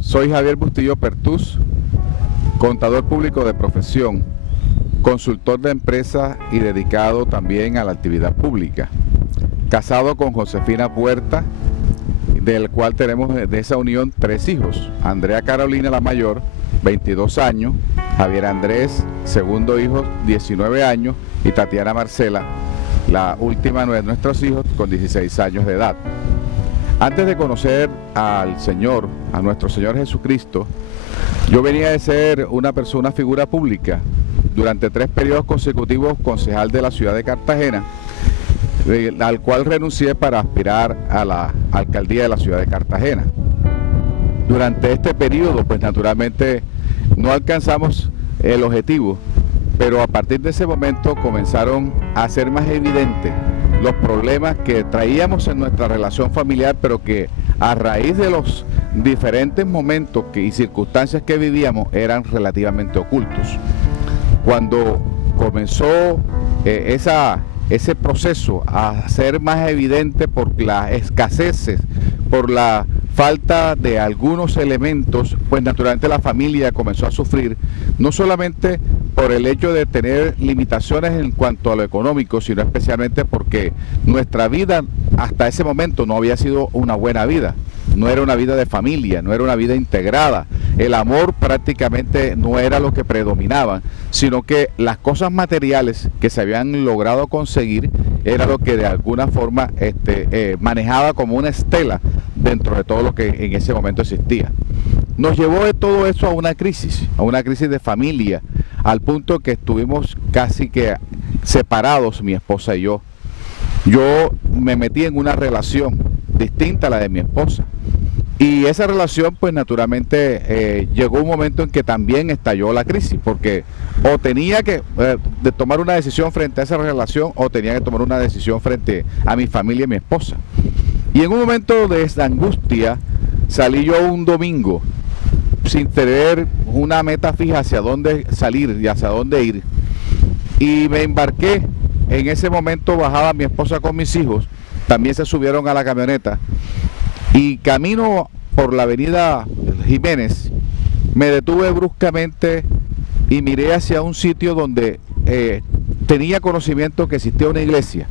Soy Javier Bustillo Pertús, contador público de profesión, consultor de empresas y dedicado también a la actividad pública. Casado con Josefina Puerta, del cual tenemos de esa unión 3 hijos. Andrea Carolina, la mayor, 22 años, Javier Andrés, segundo hijo, 19 años, y Tatiana Marcela, la última de nuestros hijos, con 16 años de edad. Antes de conocer al Señor, a nuestro Señor Jesucristo, yo venía de ser una figura pública. Durante 3 periodos consecutivos, concejal de la ciudad de Cartagena, al cual renuncié para aspirar a la alcaldía de la ciudad de Cartagena. Durante este periodo, pues naturalmente no alcanzamos el objetivo, pero a partir de ese momento comenzaron a ser más evidentes los problemas que traíamos en nuestra relación familiar, pero que a raíz de los diferentes momentos y circunstancias que vivíamos eran relativamente ocultos. Cuando comenzó ese proceso a ser más evidente por las escaseces, por la falta de algunos elementos, pues naturalmente la familia comenzó a sufrir, no solamente por el hecho de tener limitaciones en cuanto a lo económico, sino especialmente porque nuestra vida hasta ese momento no había sido una buena vida. No era una vida de familia, no era una vida integrada. El amor prácticamente no era lo que predominaba, sino que las cosas materiales que se habían logrado conseguir era lo que de alguna forma manejaba como una estela dentro de todo lo que en ese momento existía. Nos llevó de todo eso a una crisis de familia, al punto que estuvimos casi que separados, mi esposa y yo. Yo me metí en una relación distinta a la de mi esposa. Y esa relación, pues naturalmente llegó un momento en que también estalló la crisis, porque o tenía que de tomar una decisión frente a esa relación, o tenía que tomar una decisión frente a mi familia y mi esposa. Y en un momento de esta angustia, salí yo un domingo sin tener una meta fija hacia dónde salir y hacia dónde ir. Y me embarqué. En ese momento bajaba mi esposa con mis hijos, también se subieron a la camioneta. Y camino por la avenida Jiménez, me detuve bruscamente y miré hacia un sitio donde tenía conocimiento que existía una iglesia.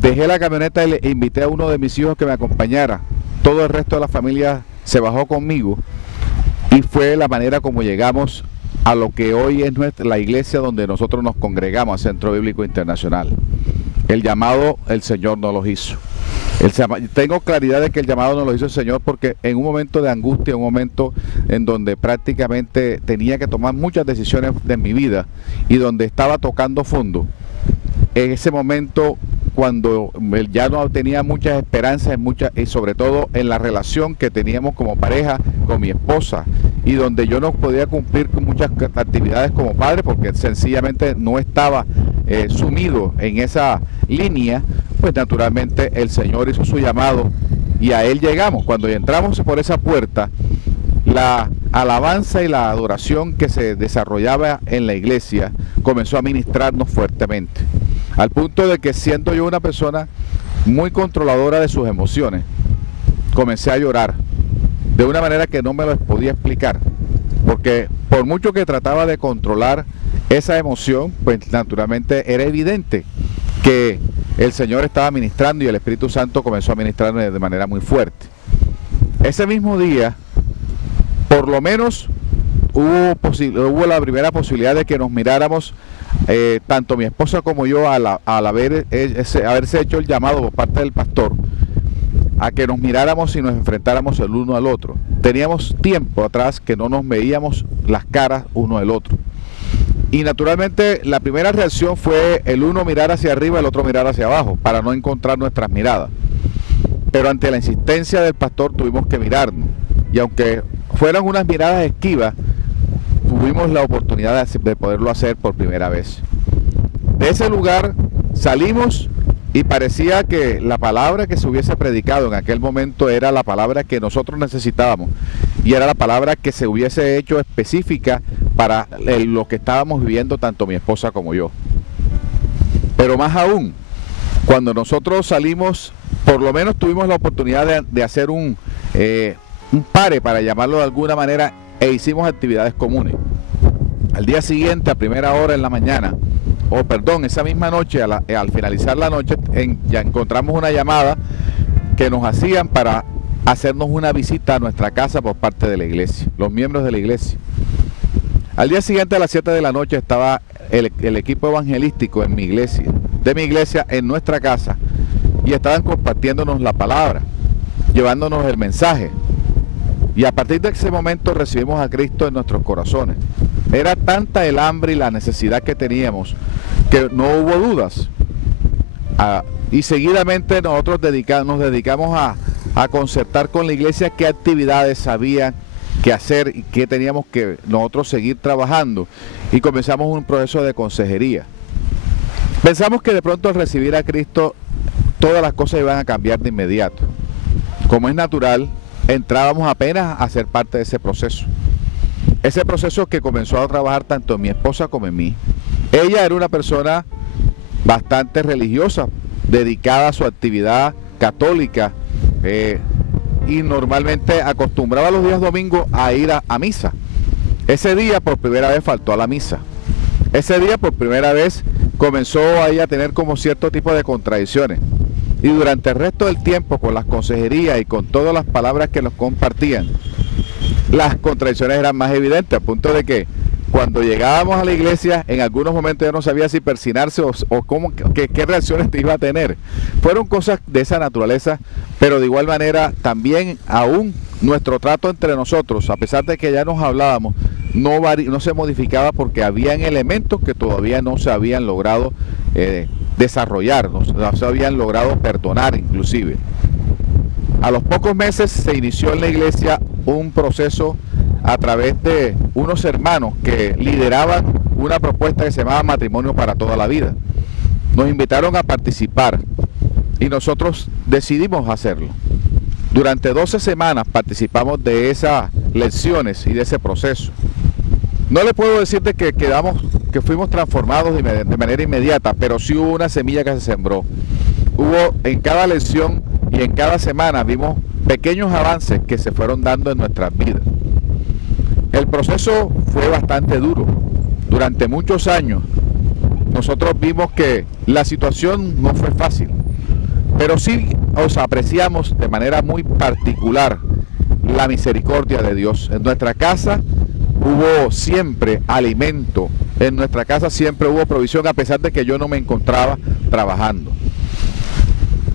Dejé la camioneta y le invité a uno de mis hijos que me acompañara. Todo el resto de la familia se bajó conmigo y fue la manera como llegamos a lo que hoy es la iglesia donde nosotros nos congregamos, Centro Bíblico Internacional. El llamado el Señor no lo hizo. Tengo claridad de que el llamado no lo hizo el Señor, porque en un momento de angustia, un momento en donde prácticamente tenía que tomar muchas decisiones de mi vida y donde estaba tocando fondo, en ese momento cuando ya no tenía muchas esperanzas y sobre todo en la relación que teníamos como pareja con mi esposa, y donde yo no podía cumplir con muchas actividades como padre porque sencillamente no estaba sumido en esa línea, pues naturalmente el Señor hizo su llamado y a Él llegamos. Cuando entramos por esa puerta, la alabanza y la adoración que se desarrollaba en la iglesia comenzó a ministrarnos fuertemente, al punto de que, siendo yo una persona muy controladora de sus emociones, comencé a llorar de una manera que no me lo podía explicar, porque por mucho que trataba de controlar esa emoción, pues naturalmente era evidente que el Señor estaba ministrando y el Espíritu Santo comenzó a ministrarme de manera muy fuerte. Ese mismo día, por lo menos hubo la primera posibilidad de que nos miráramos, tanto mi esposa como yo, al haberse hecho el llamado por parte del pastor, a que nos miráramos y nos enfrentáramos el uno al otro. Teníamos tiempo atrás que no nos veíamos las caras uno al otro. Y naturalmente la primera reacción fue el uno mirar hacia arriba, el otro mirar hacia abajo, para no encontrar nuestras miradas. Pero ante la insistencia del pastor tuvimos que mirarnos. Y aunque fueran unas miradas esquivas, tuvimos la oportunidad de poderlo hacer por primera vez. De ese lugar salimos y parecía que la palabra que se hubiese predicado en aquel momento era la palabra que nosotros necesitábamos, y era la palabra que se hubiese hecho específica para lo que estábamos viviendo tanto mi esposa como yo. Pero más aún, cuando nosotros salimos, por lo menos tuvimos la oportunidad de hacer pare, para llamarlo de alguna manera, e hicimos actividades comunes. Al día siguiente, a primera hora en la mañana, esa misma noche, al finalizar la noche, ya encontramos una llamada que nos hacían para hacernos una visita a nuestra casa por parte de la iglesia, los miembros de la iglesia. Al día siguiente, a las 7 de la noche, estaba el equipo evangelístico de mi iglesia en nuestra casa, y estaban compartiéndonos la palabra, llevándonos el mensaje. Y a partir de ese momento recibimos a Cristo en nuestros corazones. Era tanta el hambre y la necesidad que teníamos que no hubo dudas. Y seguidamente nosotros nos dedicamos a concertar con la iglesia qué actividades había que hacer y qué teníamos que nosotros seguir trabajando. Y comenzamos un proceso de consejería. Pensamos que de pronto al recibir a Cristo todas las cosas iban a cambiar de inmediato. Como es natural, entrábamos apenas a ser parte de ese proceso. Ese proceso que comenzó a trabajar tanto en mi esposa como en mí. Ella era una persona bastante religiosa, dedicada a su actividad católica, y normalmente acostumbraba los días domingos a ir a misa. Ese día por primera vez faltó a la misa. Ese día por primera vez comenzó ahí a tener como cierto tipo de contradicciones. Y durante el resto del tiempo, con las consejerías y con todas las palabras que nos compartían, las contradicciones eran más evidentes, al punto de que cuando llegábamos a la iglesia, en algunos momentos ya no sabía si persinarse o qué reacciones te iba a tener. Fueron cosas de esa naturaleza, pero de igual manera también aún nuestro trato entre nosotros, a pesar de que ya nos hablábamos, no se modificaba, porque habían elementos que todavía no se habían logrado desarrollar, no se habían logrado perdonar inclusive. A los pocos meses se inició en la iglesia un proceso a través de unos hermanos que lideraban una propuesta que se llamaba Matrimonio para toda la vida. Nos invitaron a participar y nosotros decidimos hacerlo. Durante 12 semanas participamos de esas lecciones y de ese proceso. No le puedo decir de que fuimos transformados de manera inmediata, pero sí hubo una semilla que se sembró. Hubo en cada lección y en cada semana vimos pequeños avances que se fueron dando en nuestras vidas. El proceso fue bastante duro. Durante muchos años nosotros vimos que la situación no fue fácil, pero sí apreciamos de manera muy particular la misericordia de Dios. En nuestra casa hubo siempre alimento, en nuestra casa siempre hubo provisión, a pesar de que yo no me encontraba trabajando.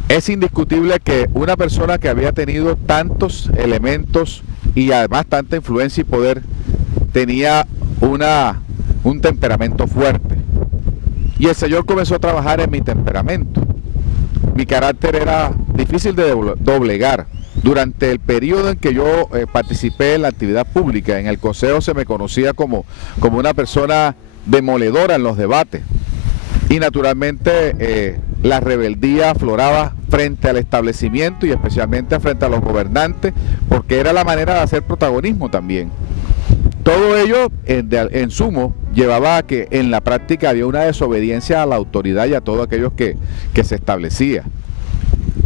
Es indiscutible que una persona que había tenido tantos elementos y además tanta influencia y poder tenía un temperamento fuerte. Y el Señor comenzó a trabajar en mi temperamento. Mi carácter era difícil de doblegar. Durante el periodo en que yo participé en la actividad pública, en el consejo se me conocía como una persona demoledora en los debates. Y naturalmente la rebeldía afloraba frente al establecimiento y especialmente frente a los gobernantes, porque era la manera de hacer protagonismo también. Todo ello, en sumo, llevaba a que en la práctica había una desobediencia a la autoridad y a todos aquellos que se establecía.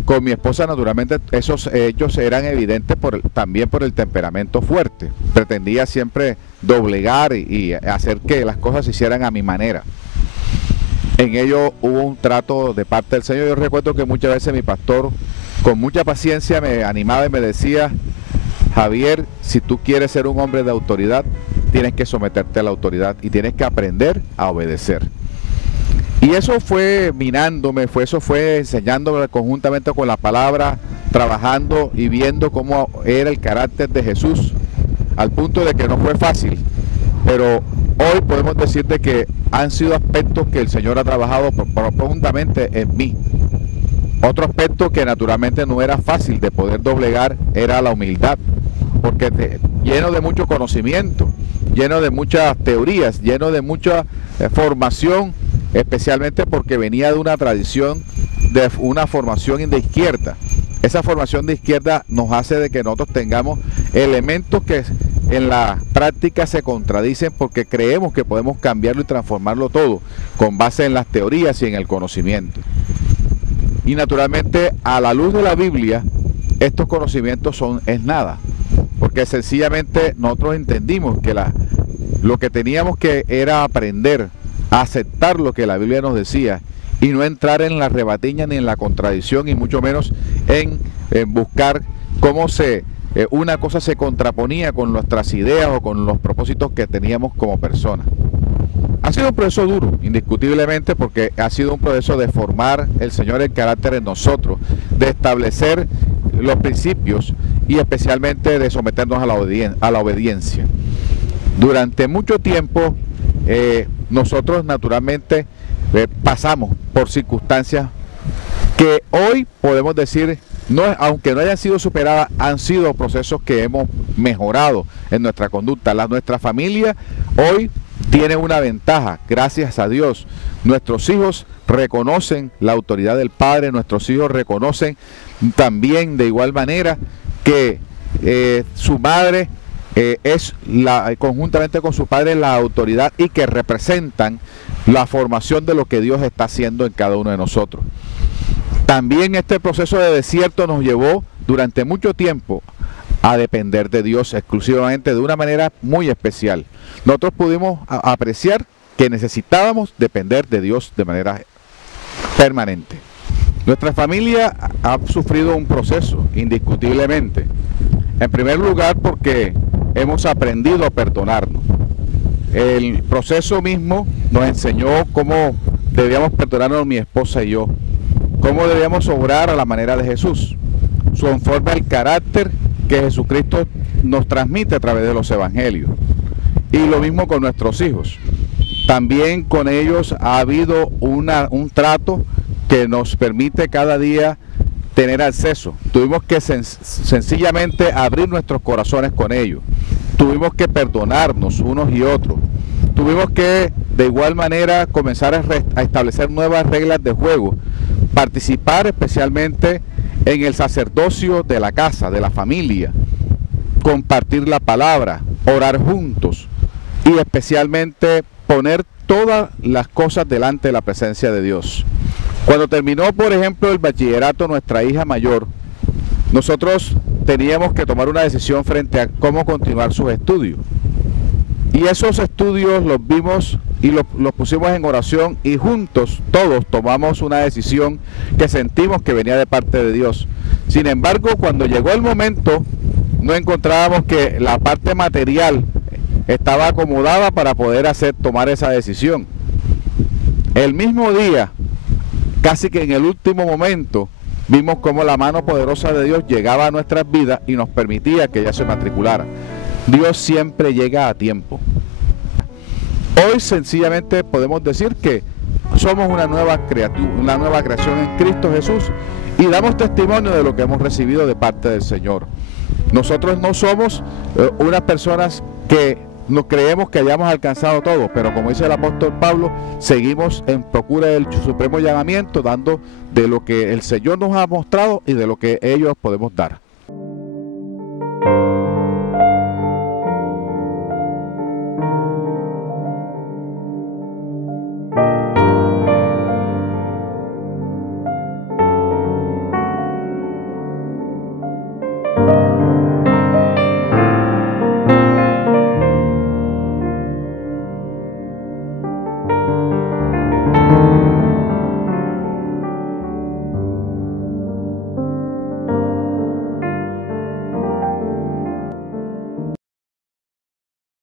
Con mi esposa, naturalmente, esos hechos eran evidentes también por el temperamento fuerte. Pretendía siempre doblegar y hacer que las cosas se hicieran a mi manera. En ello hubo un trato de parte del Señor. Yo recuerdo que muchas veces mi pastor, con mucha paciencia, me animaba y me decía: Javier, si tú quieres ser un hombre de autoridad, tienes que someterte a la autoridad y tienes que aprender a obedecer. Y eso fue minándome, eso fue enseñándome conjuntamente con la palabra, trabajando y viendo cómo era el carácter de Jesús, al punto de que no fue fácil, pero hoy podemos decir de que han sido aspectos que el Señor ha trabajado profundamente en mí. Otro aspecto que naturalmente no era fácil de poder doblegar era la humildad, porque lleno de mucho conocimiento, lleno de muchas teorías, lleno de mucha formación, especialmente porque venía de una tradición, de una formación de izquierda. Esa formación de izquierda nos hace de que nosotros tengamos elementos que en la práctica se contradicen, porque creemos que podemos cambiarlo y transformarlo todo con base en las teorías y en el conocimiento. Y naturalmente, a la luz de la Biblia, estos conocimientos es nada. porque sencillamente nosotros entendimos que lo que teníamos que era aprender a aceptar lo que la Biblia nos decía y no entrar en la rebatiña ni en la contradicción y mucho menos en buscar cómo una cosa se contraponía con nuestras ideas o con los propósitos que teníamos como personas. Ha sido un proceso duro, indiscutiblemente, porque ha sido un proceso de formar el Señor el carácter en nosotros, de establecer los principios y especialmente de someternos a la obediencia. Durante mucho tiempo nosotros naturalmente pasamos por circunstancias que hoy podemos decir, aunque no hayan sido superadas, han sido procesos que hemos mejorado en nuestra conducta. Nuestra familia hoy tiene una ventaja, gracias a Dios. Nuestros hijos reconocen la autoridad del Padre, nuestros hijos reconocen también de igual manera que su madre es conjuntamente con su padre la autoridad y que representan la formación de lo que Dios está haciendo en cada uno de nosotros. También este proceso de desierto nos llevó durante mucho tiempo a depender de Dios exclusivamente de una manera muy especial. Nosotros pudimos apreciar que necesitábamos depender de Dios de manera permanente. Nuestra familia ha sufrido un proceso, indiscutiblemente. En primer lugar, porque hemos aprendido a perdonarnos. El proceso mismo nos enseñó cómo debíamos perdonarnos mi esposa y yo, cómo debíamos obrar a la manera de Jesús, conforme al carácter que Jesucristo nos transmite a través de los evangelios. Y lo mismo con nuestros hijos. También con ellos ha habido un trato que nos permite cada día tener acceso. Tuvimos que sencillamente abrir nuestros corazones con ellos. Tuvimos que perdonarnos unos y otros. Tuvimos que de igual manera comenzar a establecer nuevas reglas de juego. Participar especialmente en el sacerdocio de la casa, de la familia. Compartir la palabra, orar juntos y especialmente poner todas las cosas delante de la presencia de Dios. Cuando terminó, por ejemplo, el bachillerato, nuestra hija mayor, nosotros teníamos que tomar una decisión frente a cómo continuar sus estudios. Y esos estudios los vimos y los pusimos en oración y juntos todos tomamos una decisión que sentimos que venía de parte de Dios. Sin embargo, cuando llegó el momento, no encontrábamos que la parte material estaba acomodada para poder tomar esa decisión. El mismo día, casi que en el último momento, vimos cómo la mano poderosa de Dios llegaba a nuestras vidas y nos permitía que ella se matriculara. Dios siempre llega a tiempo. Hoy sencillamente podemos decir que somos una nueva criatura, una nueva creación en Cristo Jesús y damos testimonio de lo que hemos recibido de parte del Señor. Nosotros no somos unas personas que no creemos que hayamos alcanzado todo, pero como dice el apóstol Pablo, seguimos en procura del supremo llamamiento, dando de lo que el Señor nos ha mostrado y de lo que ellos podemos dar.